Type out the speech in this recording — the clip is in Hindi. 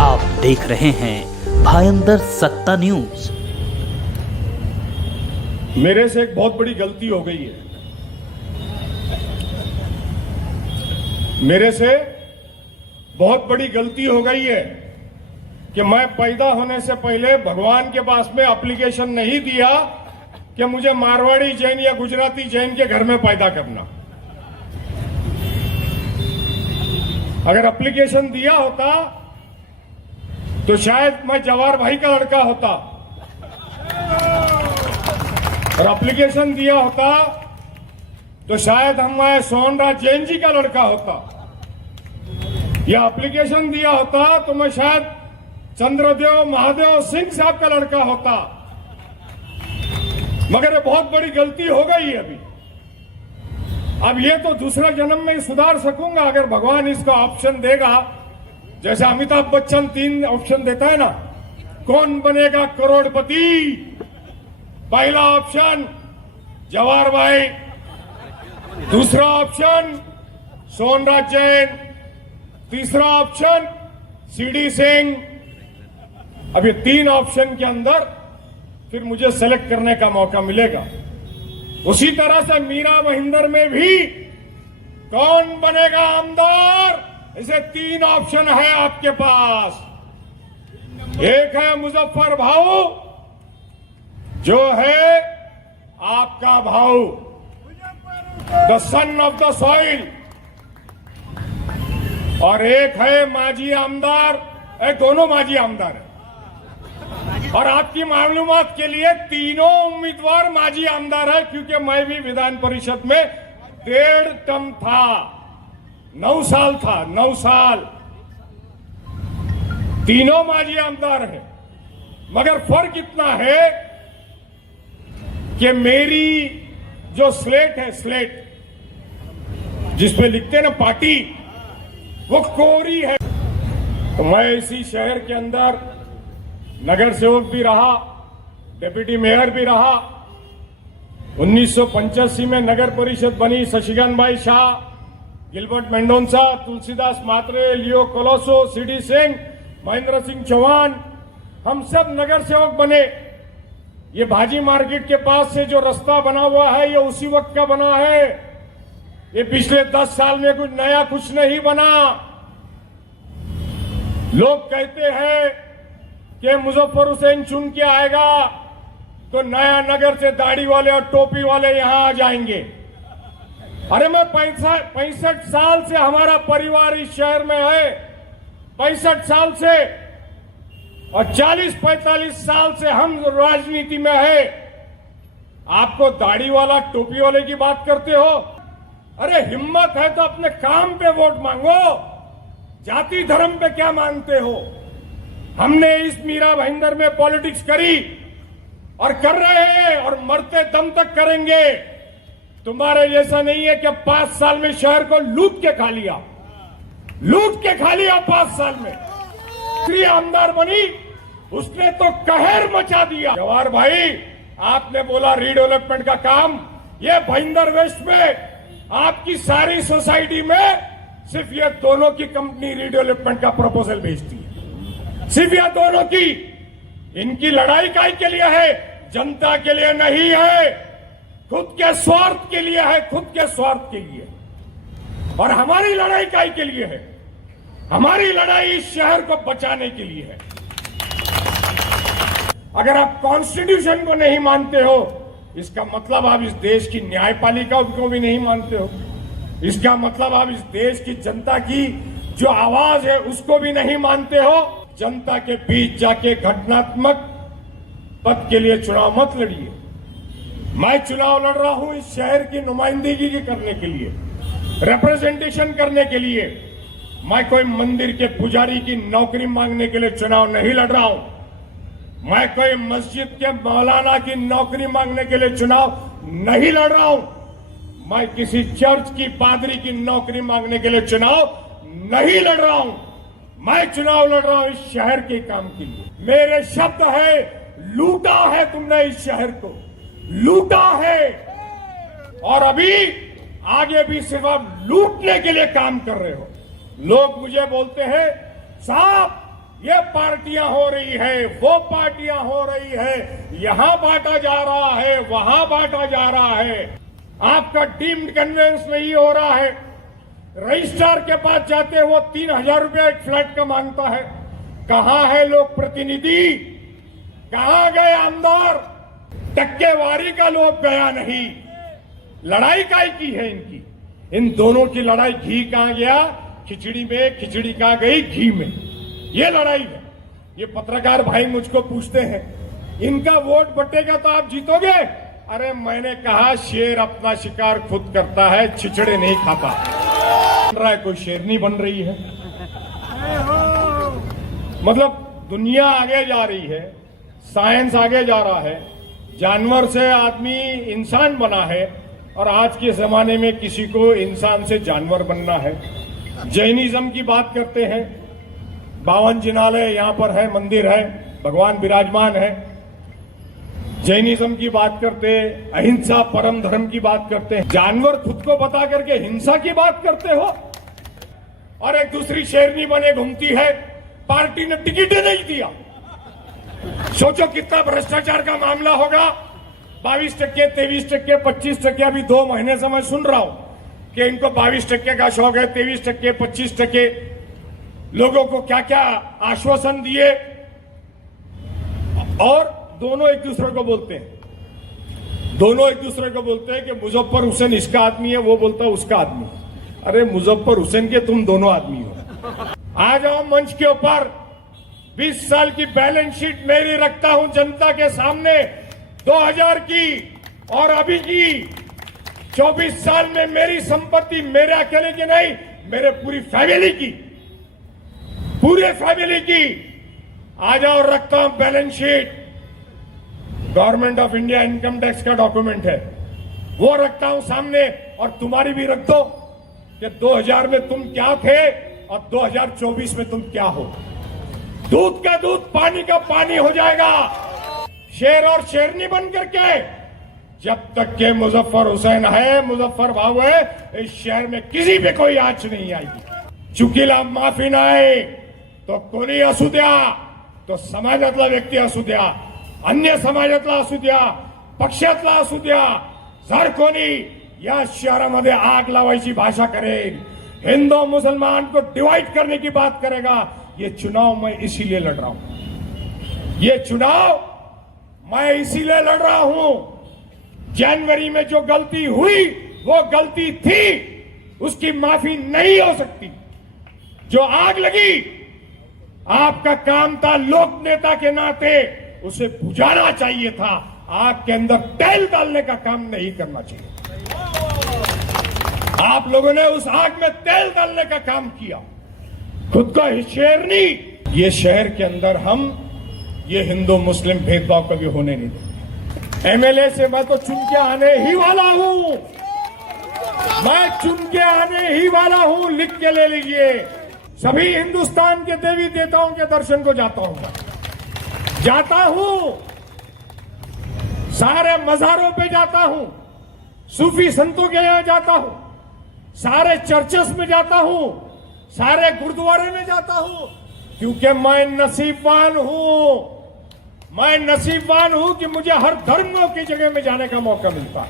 आप देख रहे हैं भायंदर सत्ता न्यूज। मेरे से एक बहुत बड़ी गलती हो गई है। मेरे से बहुत बड़ी गलती हो गई है कि मैं पैदा होने से पहले भगवान के पास में एप्लीकेशन नहीं दिया कि मुझे मारवाड़ी जैन या गुजराती जैन के घर में पैदा करना। अगर एप्लीकेशन दिया होता तो शायद मैं जवाहर भाई का लड़का होता, और एप्लीकेशन दिया होता तो शायद मैं सोहनराज जैन जी का लड़का होता, या एप्लीकेशन दिया होता तो मैं शायद चंद्रदेव महादेव सिंह साहब का लड़का होता। मगर ये बहुत बड़ी गलती हो गई है अभी। अब ये तो दूसरा जन्म में ही सुधार सकूंगा अगर भगवान इसका ऑप्शन देगा। जैसे अमिताभ बच्चन 3 ऑप्शन देता है ना, कौन बनेगा करोड़पति। पहला ऑप्शन जवाहर भाई, दूसरा ऑप्शन सोहनराज जैन, तीसरा ऑप्शन सीडी सिंह। अब ये 3 ऑप्शन के अंदर फिर मुझे सेलेक्ट करने का मौका मिलेगा। उसी तरह से मीरा भाईंदर में भी कौन बनेगा आमदार, इसे 3 ऑप्शन है आपके पास। एक है मुजफ्फर भाऊ, जो है आपका भाऊ, the son of the soil, और एक है माजी आमदार। दोनों माजी आमदार है। और आपकी मालूमात के लिए तीनों उम्मीदवार माजी आमदार है, क्योंकि मैं भी विधान परिषद में 1.5 टर्म था, 9 साल था, 9 साल। तीनों माजी आमदार हैं। मगर फर्क इतना है कि मेरी जो स्लेट है, स्लेट जिसपे लिखते हैं ना पार्टी, वो कोरी है। तो मैं इसी शहर के अंदर नगर सेवक भी रहा, डिप्टी मेयर भी रहा। 1985 में नगर परिषद बनी। शशिकांत भाई शाह, गिलबर्ट मेंडोंसा, तुलसीदास मात्रे, लियो कोलोसो, सीडी सिंह, महेंद्र सिंह चौहान, हम सब नगर सेवक बने। ये भाजी मार्केट के पास से जो रास्ता बना हुआ है, ये उसी वक्त का बना है। ये पिछले 10 साल में कुछ नया कुछ नहीं बना। लोग कहते हैं कि मुजफ्फर हुसैन चुन के आएगा तो नया नगर से दाढ़ी वाले और टोपी वाले यहां आ जाएंगे। अरे मैं 65 साल से हमारा परिवार इस शहर में है, 65 साल से, और 40-45 साल से हम राजनीति में है। आपको दाढ़ी वाला टोपी वाले की बात करते हो? अरे हिम्मत है तो अपने काम पे वोट मांगो, जाति धर्म पे क्या मांगते हो। हमने इस मीरा भाईंदर में पॉलिटिक्स करी और कर रहे हैं, और मरते दम तक करेंगे। तुम्हारे जैसा नहीं है कि 5 साल में शहर को लूट के खा लिया, 5 साल में। दूसरी आमदार बनी, उसने तो कहर मचा दिया। जवाहर भाई, आपने बोला रीडेवलपमेंट का काम, ये भाईंदर वेस्ट में आपकी सारी सोसाइटी में सिर्फ ये दोनों की कंपनी रीडेवलपमेंट का प्रपोजल भेजती है, सिर्फ ये दोनों की। इनकी लड़ाई काय के लिए है? जनता के लिए नहीं है, खुद के स्वार्थ के लिए है, खुद के स्वार्थ के लिए। और हमारी लड़ाई काय के लिए है? हमारी लड़ाई इस शहर को बचाने के लिए है। अगर आप कॉन्स्टिट्यूशन को नहीं मानते हो, इसका मतलब आप इस देश की न्यायपालिका को भी नहीं मानते हो। इसका मतलब आप इस देश की जनता की जो आवाज है उसको भी नहीं मानते हो। जनता के बीच जाके घटनात्मक पद के लिए चुनाव मत लड़िए। मैं चुनाव लड़ रहा हूं इस शहर की नुमाइंदगी करने के लिए, रिप्रेजेंटेशन करने के लिए। मैं कोई मंदिर के पुजारी की नौकरी मांगने के लिए चुनाव नहीं लड़ रहा हूं। मैं कोई मस्जिद के मौलाना की नौकरी मांगने के लिए चुनाव नहीं लड़ रहा हूं। मैं किसी चर्च की पादरी की नौकरी मांगने के लिए चुनाव नहीं लड़ रहा हूं। मैं चुनाव लड़ रहा हूं इस शहर के काम के लिए। मेरे शब्द है, लूटा है तुमने इस शहर को, लूटा है। और अभी आगे भी सिर्फ आप लूटने के लिए काम कर रहे हो। लोग मुझे बोलते हैं, साहब ये पार्टियां हो रही है, वो पार्टियां हो रही है, यहां बांटा जा रहा है, वहां बांटा जा रहा है। आपका डीम्ड कन्वेंस नहीं हो रहा है। रजिस्ट्रार के पास जाते वो 3,000 रुपया एक फ्लैट का मांगता है। कहां है लोक प्रतिनिधि, कहां गए आमदार? टक्केवारी का लोग गया नहीं। लड़ाई काय की है इनकी? इन दोनों की लड़ाई घी कहां गया खिचड़ी में, खिचड़ी कहां गई घी में। ये लड़ाई है। ये पत्रकार भाई मुझको पूछते हैं इनका वोट बटेगा तो आप जीतोगे? अरे मैंने कहा शेर अपना शिकार खुद करता है, छिछड़े नहीं खाता। बन रहा है, कोई शेरनी बन रही है। मतलब दुनिया आगे जा रही है, साइंस आगे जा रहा है, जानवर से आदमी इंसान बना है और आज के जमाने में किसी को इंसान से जानवर बनना है। जैनिज्म की बात करते हैं, 52 जिनालय यहां पर है, मंदिर है, भगवान विराजमान है। जैनिज्म की बात करते, अहिंसा परम धर्म की बात करते हैं। जानवर खुद को बता करके हिंसा की बात करते हो और एक दूसरी शेरनी बने घूमती है। पार्टी ने टिकट ही नहीं दिया। सोचो कितना भ्रष्टाचार का मामला होगा। 22%, 23%, 25%। अभी 2 महीने से मैं सुन रहा हूं कि इनको 22% का शौक है, 23%, 25%। लोगों को क्या क्या आश्वासन दिए और दोनों एक दूसरे को बोलते हैं। दोनों एक दूसरे को बोलते हैं कि मुजफ्फर हुसैन इसका आदमी है, वो बोलता है उसका आदमी। अरे मुजफ्फर हुसैन के तुम दोनों आदमी हो। आ जाओ मंच के ऊपर। 20 साल की बैलेंस शीट मेरी रखता हूं जनता के सामने, 2000 की और अभी की। 24 साल में मेरी संपत्ति मेरे अकेले की नहीं, मेरे पूरी फैमिली की, पूरे फैमिली की। आ जाओ, रखता हूं balance sheet. Government of India income tax का डॉक्यूमेंट है, वो रखता हूं सामने। और तुम्हारी भी रख दो कि 2000 में तुम क्या थे और 2024 में तुम क्या हो। दूध का दूध, पानी का पानी हो जाएगा। शेर और शेरनी बन करके जब तक के मुजफ्फर हुसैन है, मुजफ्फर भाऊ है, इस शहर में किसी पे कोई आंच नहीं आएगी। चुकीला माफी नाही तो कोणी असू द्या, तो समाजातला व्यक्ती असू द्या, अन्य समाजातला असू द्या, पक्षातला असू द्या, जर कोणी या शहरामध्ये आग लावायची भाषा करेल, हिंदू मुसलमान को डिवाइड करने की बात करेगा, ये चुनाव मैं इसीलिए लड़ रहा हूं। ये चुनाव मैं इसीलिए लड़ रहा हूं। जनवरी में जो गलती हुई वो गलती थी, उसकी माफी नहीं हो सकती। जो आग लगी, आपका काम था लोक नेता के नाते उसे बुझाना चाहिए था। आग के अंदर तेल डालने का काम नहीं करना चाहिए। आप लोगों ने उस आग में तेल डालने का काम किया, खुद को शेरनी। ये शहर के अंदर हम ये हिंदू मुस्लिम भेदभाव कभी होने नहीं देंगे। एमएलए से मैं तो चुन के आने ही वाला हूं, मैं चुन के आने ही वाला हूं। लिख के ले लीजिए। सभी हिंदुस्तान के देवी देवताओं के दर्शन को जाता हूं, सारे मजारों पे जाता हूं, सूफी संतों के यहां जाता हूं, सारे चर्चेस में जाता हूं, सारे गुरुद्वारे में जाता हूं, क्योंकि मैं नसीबवान हूं। मैं नसीबवान हूं कि मुझे हर धर्म की जगह में जाने का मौका मिलता है।